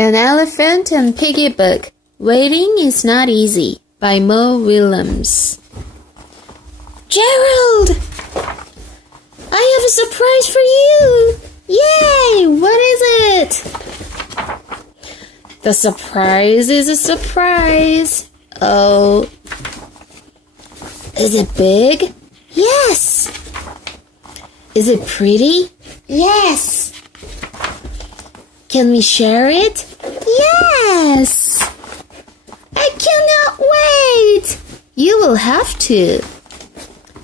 An Elephant and Piggie book. Waiting is not easy by Mo Willems. Gerald! I have a surprise for you! Yay! What is it? The surprise is a surprise. Oh. Is it big? Yes. Is it pretty? Yes. Can we share it? Yes. I cannot wait. You will have to.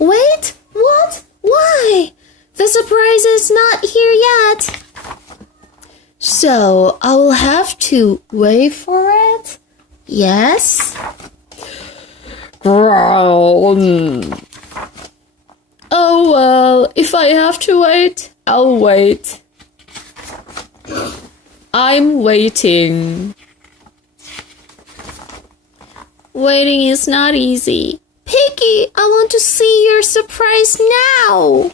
Wait, what? Why? The surprise is not here yet. So I will have to wait for it? Yes. Oh well, if I have to wait, I'll wait. I'm waiting. Waiting is not easy. Piggie, I want to see your surprise now.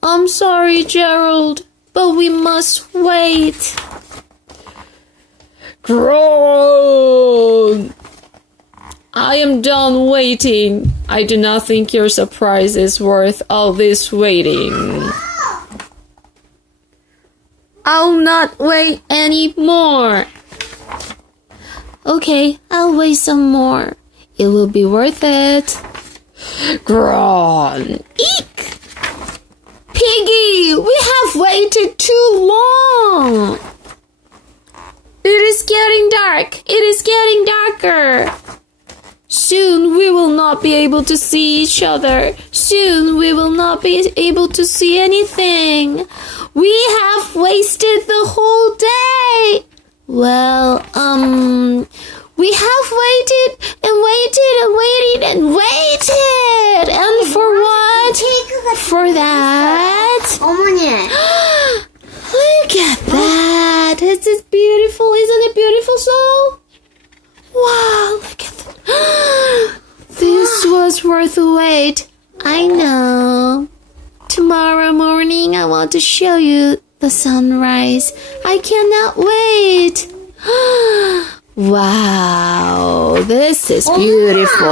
I'm sorry, Gerald, but we must wait. Groan! I am done waiting. I do not think your surprise is worth all this waiting. I'll not wait anymore. Okay, I'll wait some more. It will be worth it. Groan. Eek! Piggie, we have waited too long. It is getting dark. It is getting darker. Soon we will not be able to see each other. Soon we will not be able to see anything. We have wasted the whole day. Well, we have waited and waited and waited and waited. And for what? For that? Look at that. Is it beautiful? Isn't it beautiful so? Wow, look at that. This was worth the wait. I know. Tomorrow morning I want to show you the sunrise. I cannot wait. Wow, this is beautiful.